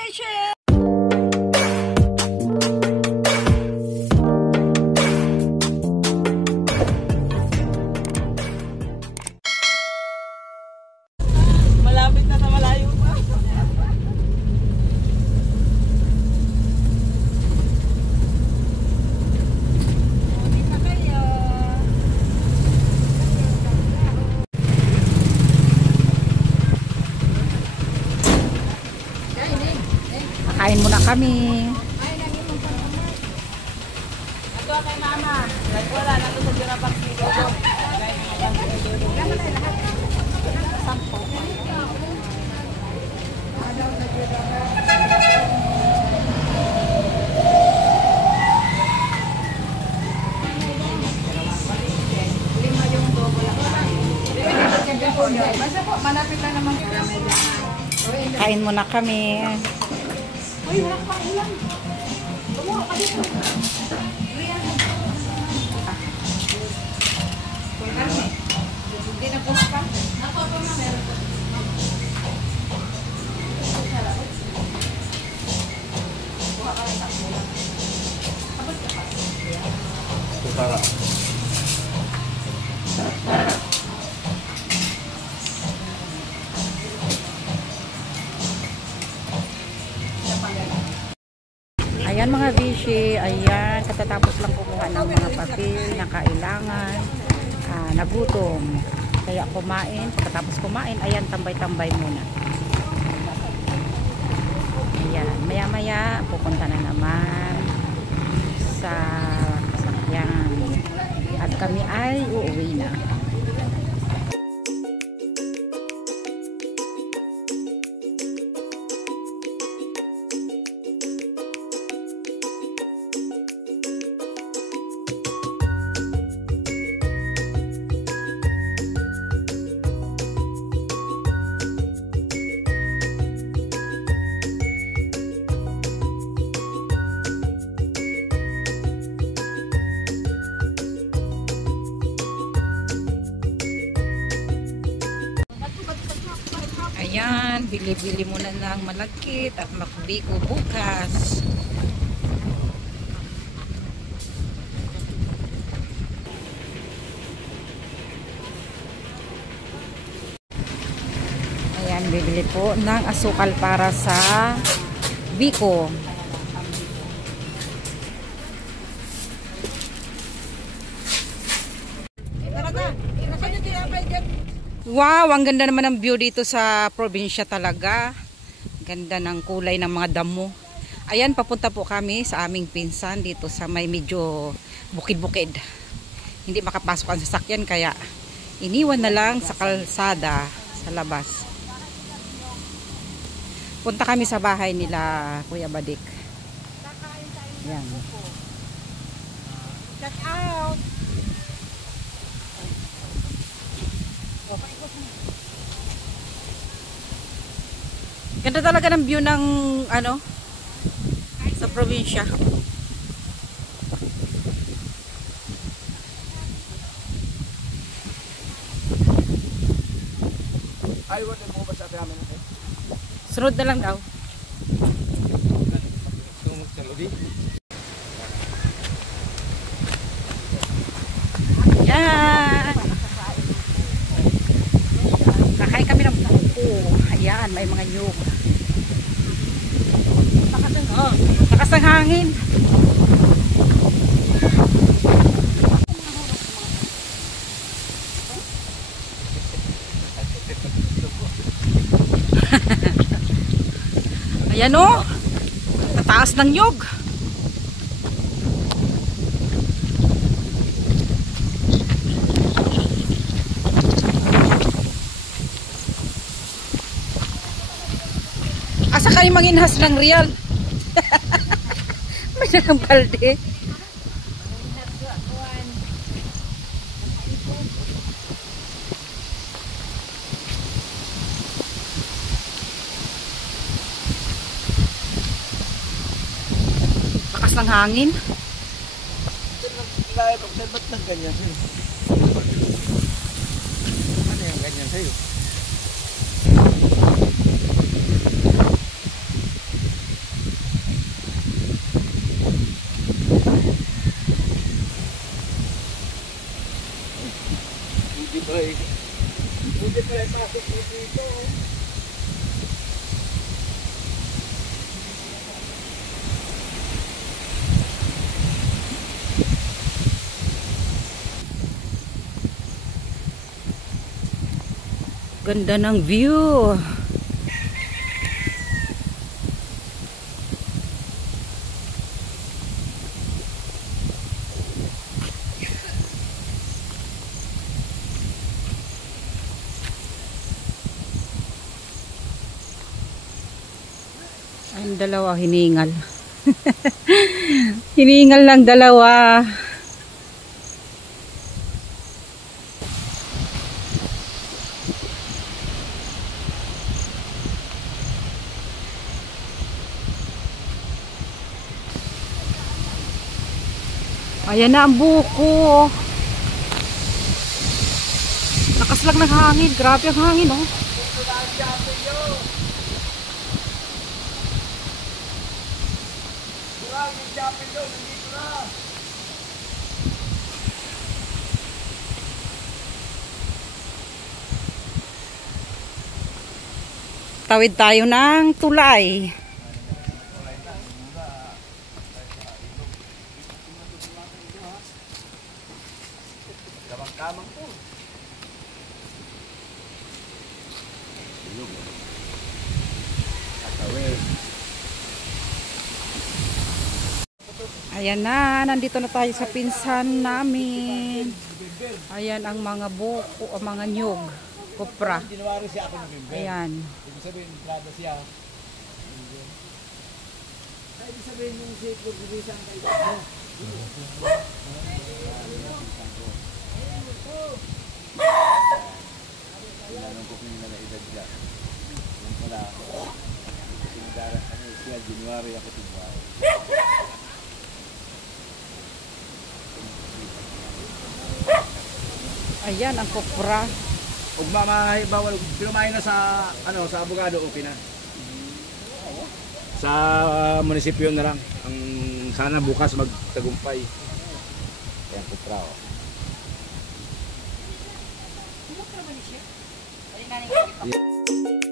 Congratulations! Malapit na sa malayo pa. Kain muna kami. Ito kay mama. Wala na ito sa Jurapac Sigo. Kain muna kami. Uy, wala ka pang ulam. Tumuha ka dito. Hindi na po pa. Ako pa ma meron po. Kuha ka lang sa ulam. Abot ka pa. Tutara. Ayan mga bishi, ayan, katatapos lang kumuha ng mga papel na kailangan, nagutom. Kaya kumain, pagkatapos kumain, ayan, tambay-tambay muna. Ayan, maya-maya, pupunta na naman sa sasakyan. At kami ay uuwi na. Ayan, bili-bili muna ng malagkit at makbiko bukas. Ayan, bibili po ng asukal para sa biko. Wow, ang ganda naman ng view dito sa probinsya talaga. Ganda ng kulay ng mga damo. Ayan, papunta po kami sa aming pinsan dito sa may medyo bukid-bukid. Hindi makapasok ang sasakyan kaya iniwan na lang sa kalsada sa labas. Punta kami sa bahay nila Kuya Badik. Ayan. Check out! Ganda talaga ng view ng ano sa probinsya. Ay, wala mo ba sa amin? Sunod na lang daw. Yan. Kakain kami ng buko. Ayan, may mga nyug. Lakas ng hangin. Ayan o. Tataas ng nyug. Asa kayo manginhas ng real? May nakang balde. Lakas ng hangin. Ba't nang ganyan sa'yo? Ano yung ganyan sa'yo? Ganda ng view. Ang dalawa hiningal. Hiningal lang dalawa. Ayan na ang buko. Nakaslag ng hangin. Grabe ang hangin, oh. Tawid tayo ng tulay. Kamang-kamang po. Ayan na, nandito na tayo sa pinsan namin. Ayan ang mga buko, ang mga nyug, kopra. January siya ako November. Ayan. Ibig sabihin, entrada siya. Ay, ibig sabihin yung si Kurgurisa ang kailangan mo. Ilanong ko pinila na edad siya. Yung pala ako. Sinigara kami siya, January ako January. Ayan ang kopra. Ug bawal pinumahin na sa sa abogado okay na. Sa munisipyo na lang ang sana bukas magtagumpay. Ayan kopra. Kumukra ba niya? Ay, naning